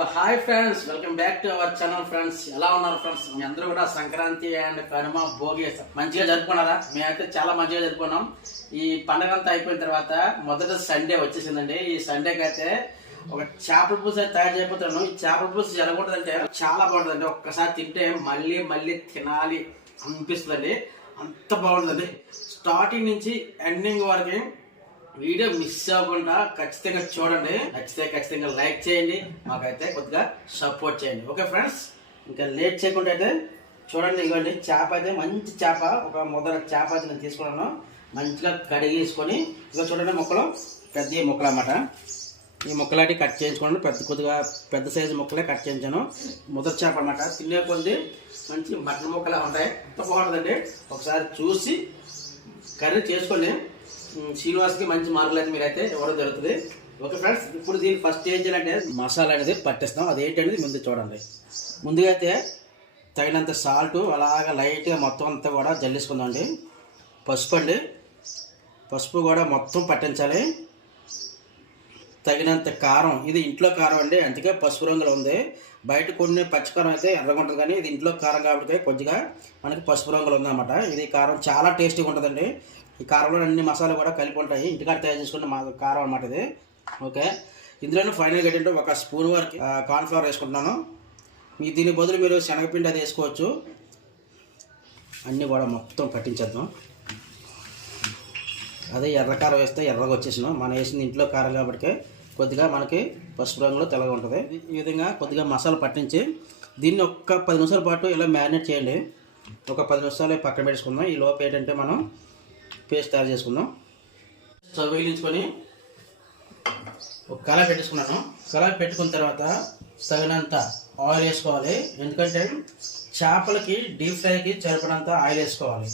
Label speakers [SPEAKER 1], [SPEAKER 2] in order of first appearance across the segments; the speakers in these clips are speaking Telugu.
[SPEAKER 1] Hi friends welcome back to our channel friends ఎలా ఉన్నారు ఫ్రెండ్స్ మీ అందరూ కూడా సంక్రాంతి అండ్ కనుమ భోగి మంచిగా జరుపుకున్నారా? మేమైతే చాలా మంచిగా జరుపుకున్నాం. ఈ పండుగ అంతా అయిపోయిన తర్వాత మొదట సండే వచ్చేసిందండి. ఈ సండేకి అయితే ఒక చేపల పులుసు అయితే తయారు చేయబోతున్నాను. ఈ చేపల పులుసు ఎలా ఉంటుందంటే చాలా బాగుంటుందండి. ఒక్కసారి తింటే మళ్ళీ మళ్ళీ తినాలి అనిపిస్తుందండి. అంత బాగుంటుందండి. స్టార్టింగ్ నుంచి ఎండింగ్ వరకు వీడియో మిస్ అవ్వకుండా ఖచ్చితంగా చూడండి. నచ్చితే ఖచ్చితంగా లైక్ చేయండి. మాకైతే కొద్దిగా సపోర్ట్ చేయండి. Okay friends? ఇంకా లేట్ చేయకుండా అయితే చూడండి ఇవ్వండి చేప అయితే మంచి చేప. ఒక మొదల చేప అయితే నేను తీసుకున్నాను. మంచిగా కడిగేసుకొని ఇంకా చూడండి మొక్కలు. పెద్ద మొక్కలు అన్నమాట. ఈ మొక్కలాంటి కట్ చేయించుకోండి. పెద్ద కొద్దిగా పెద్ద సైజు మొక్కలే కట్ చేయించాను. మొదటి చేప అన్నమాట. తినే కొద్ది మంచి మటన్ మొక్కలే ఉంటాయి. ఎంత బాగుంటుందండి. ఒకసారి చూసి కర్రీ చేసుకోండి శ్రీనివాస్కి మంచి మార్కులు అయితే మీరైతే ఇవ్వడం జరుగుతుంది. ఓకే ఫ్రెండ్స్ ఇప్పుడు దీన్ని ఫస్ట్ ఏం చేయాలంటే మసాలా అనేది పట్టిస్తాం. అదేంటనేది ముందు చూడండి. ముందుగా అయితే తగినంత సాల్ట్ అలాగా లైట్గా మొత్తం అంతా కూడా జల్లేసుకుందామండి. పసుపు అండి. పసుపు కూడా మొత్తం పట్టించాలి. తగినంత కారం ఇది ఇంట్లో కారం అండి అందుకే పసుపు రంగులో ఉంది. బయట కొన్ని పచ్చికారం అయితే ఎర్రగా ఉంటుంది కానీ ఇది ఇంట్లో కారం కాబట్టి కొద్దిగా మనకి పసుపు రంగులో ఉందన్నమాట. ఇది కారం చాలా టేస్టీగా ఉంటుందండి. ఈ కారంలో అన్ని మసాలా కూడా కలిపి ఉంటాయి. ఇంటికాడ తయారు చేసుకున్న మా కారం అనమాట ఇది. ఓకే. ఇందులోనే ఫైనల్గా ఏంటంటే ఒక స్పూన్ వరకు కార్న్ఫ్లవర్ వేసుకుంటున్నాను. మీ దీని బదులు మీరు శనగపిండి అది వేసుకోవచ్చు. అన్నీ కూడా మొత్తం పట్టించేద్దాం. అదే ఎర్ర కారం వేస్తే ఎర్రగా వచ్చేసినాం. మనం వేసింది ఇంట్లో కారం కాబట్టి కొద్దిగా మనకి పసుపు రంగులో తెల్లగా ఉంటుంది. ఈ విధంగా కొద్దిగా మసాలా పట్టించి దీన్ని ఒక్క పది నిమిషాల పాటు ఇలా మ్యారినేట్ చేయండి. ఒక పది నిమిషాలు పక్కన పెట్టుకుందాం. ఈ లోపు ఏంటంటే మనం పేస్ట్ తయారు చేసుకుందాం. స్టవ్ ఒక కళాయి పెట్టేసుకున్నాను కళాయి పెట్టుకున్న తర్వాత తగినంత ఆయిల్ వేసుకోవాలి. ఎందుకంటే చేపలకి డీప్ ఫ్రైకి సరిపడంత ఆయిల్ వేసుకోవాలి.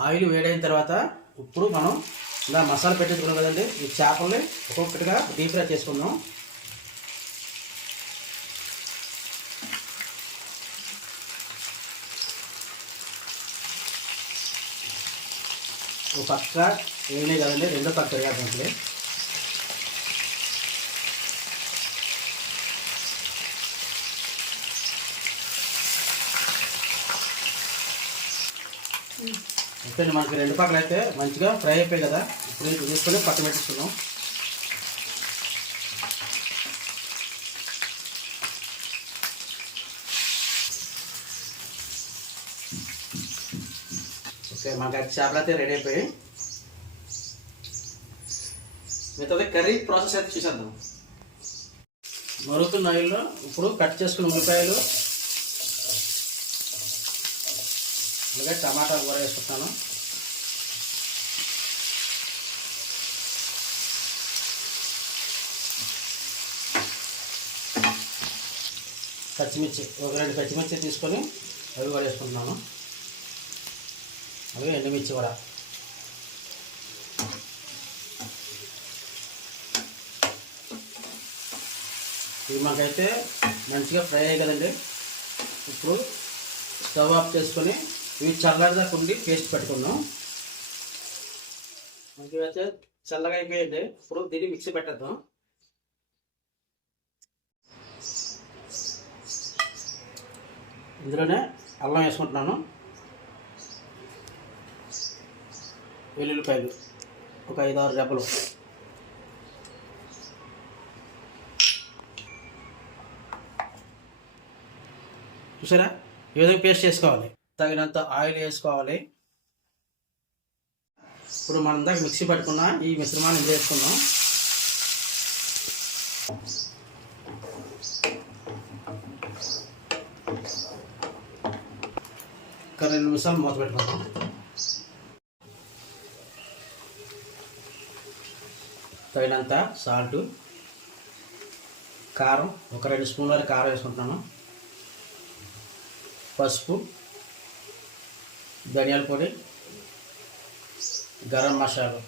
[SPEAKER 1] ఆయిల్ వేడైన తర్వాత ఇప్పుడు మనం ఇలా మసాలా పెట్టేసుకున్నాం కదండి. ఈ చేపల్ని ఒక్కొక్కటిగా డీప్ ఫ్రై చేసుకుందాం. ఒక పక్క వేయలే కదండి రెండో పక్క వేయాల్సింది ఓకే మనకి రెండు పక్కలు అయితే మంచిగా ఫ్రై అయిపోయాయి కదా ఇప్పుడు ఇది తీసుకొని పక్కన పెట్టిస్తున్నాం ఓకే మన గట్టి చేపలు అయితే రెడీ అయిపోయాయి మిగతాది కర్రీ ప్రాసెస్ అయితే చూసేద్దాం. మరుగుతున్న ఆయిల్లో ఇప్పుడు కట్ చేసుకున్న ఉల్లిపాయలు. అలాగే టమాటా కూడా వేసుకుంటాను. పచ్చిమిర్చి ఒక రెండు పచ్చిమిర్చి తీసుకొని అవి కూడా వేసుకుంటున్నాను. అలాగే ఎండుమిర్చి కూడా ఇది మాకైతే మంచిగా ఫ్రై అయ్యి కదండి. ఇప్పుడు స్టవ్ ఆఫ్ చేసుకొని ఇవి చల్లగా ఉండి పేస్ట్ పెట్టుకున్నాం మనకి అయితే చల్లగా అయిపోయింది. ఇప్పుడు దీన్ని మిక్సీ పెట్టేద్దాం. ఇందులోనే అల్లం వేసుకుంటున్నాను. వెల్లుల్లిపాయలు. ఒక ఐదు ఆరు రెబ్బలు చూసారా? ఈ విధంగా పేస్ట్ చేసుకోవాలి. తగినంత ఆయిల్ వేసుకోవాలి. ఇప్పుడు మనం దాకా మిక్సీ పట్టుకున్న ఈ మిశ్రమాన్ని వేసుకుందాం. ఒక రెండు నిమిషాలు మూత పెట్టుకుందాం. తగినంత సాల్ట్ కారం ఒక రెండు స్పూన్ల వరకు కారం వేసుకుంటున్నాను. పసుపు ధనియాల పొడి గరం మసాలా.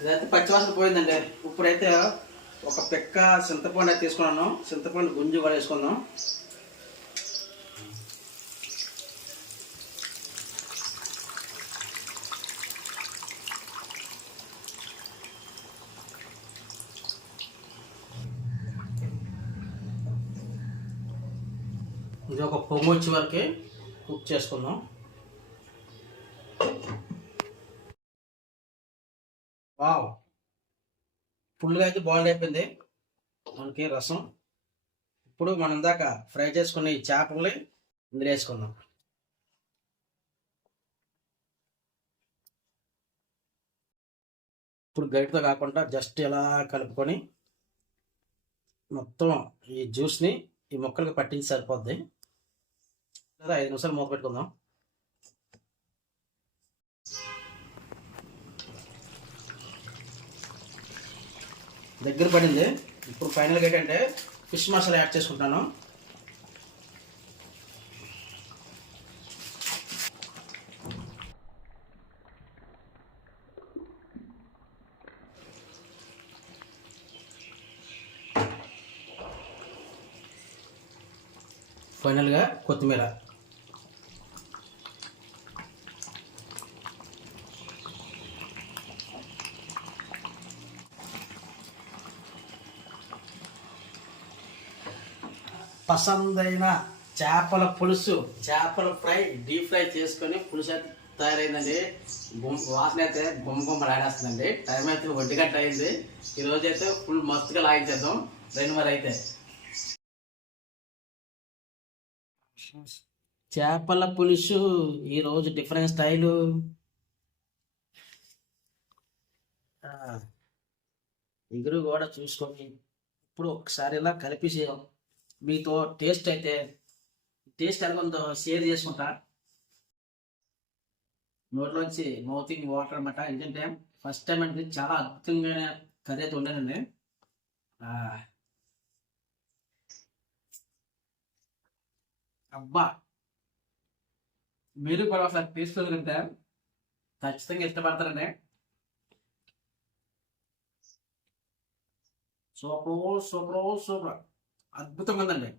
[SPEAKER 1] ఇదైతే పచ్చివాసన పోయిందండి. ఇప్పుడైతే ఒక పెక్క చింతపండు అయితే తీసుకున్నాను. చింతపండు గుంజు కూడా వేసుకుందాం. ఇది ఒక పొంగు వచ్చే వరకు కుక్ చేసుకుందాం. వావ్ ఫుల్గా అయితే బాయిల్ అయిపోయింది. మనకి రసం. ఇప్పుడు మనం దాకా ఫ్రై చేసుకున్న ఈ చేపల్ని ఇందులో వేసుకుందాం. ఇప్పుడు గరిటతో కాకుండా జస్ట్ ఇలా కలుపుకొని మొత్తం ఈ జ్యూస్ని ఈ మొక్కలకు పట్టించి సరిపోద్ది. లేదా ఐదు నిమిషాలు మూత పెట్టుకుందాం. దగ్గర పడింది. ఇప్పుడు ఫైనల్గా ఏంటంటే ఫిష్ మసాలా యాడ్ చేసుకుంటాను. ఫైనల్గా కొత్తిమీర. పసందైన చేపల పులుసు చేపల ఫ్రై డీప్ ఫ్రై చేసుకొని పులుసు అయితే తయారైందండి. వాసన అయితే గుమ్మ రాడేస్తుందండి టైం అయితే ఒంటి గంట అయింది. ఈ రోజు అయితే ఫుల్ మస్తుగా లాగించేద్దాం. రెండు మరి అయితే. చేపల పులుసు ఈరోజు డిఫరెంట్ స్టైలు. ఎగురు కూడా చూసుకొని ఇప్పుడు ఒకసారి ఇలా కలిపేసేయం మీతో టేస్ట్ అయితే టేస్ట్ ఎలా ఉందో షేర్ చేసుకుంటా. నోట్లోంచి మౌతింగ్ వాటర్ అనమాట ఎందుకంటే ఫస్ట్ టైం అంటే చాలా అద్భుతంగా కర్రీ అయితే ఉండేనండి అబ్బా! మీరు కూడా ఒకసారి టేస్ట్ తింటే ఖచ్చితంగా ఇష్టపడతారండి. Super super super. అద్భుతంగా ఉందండి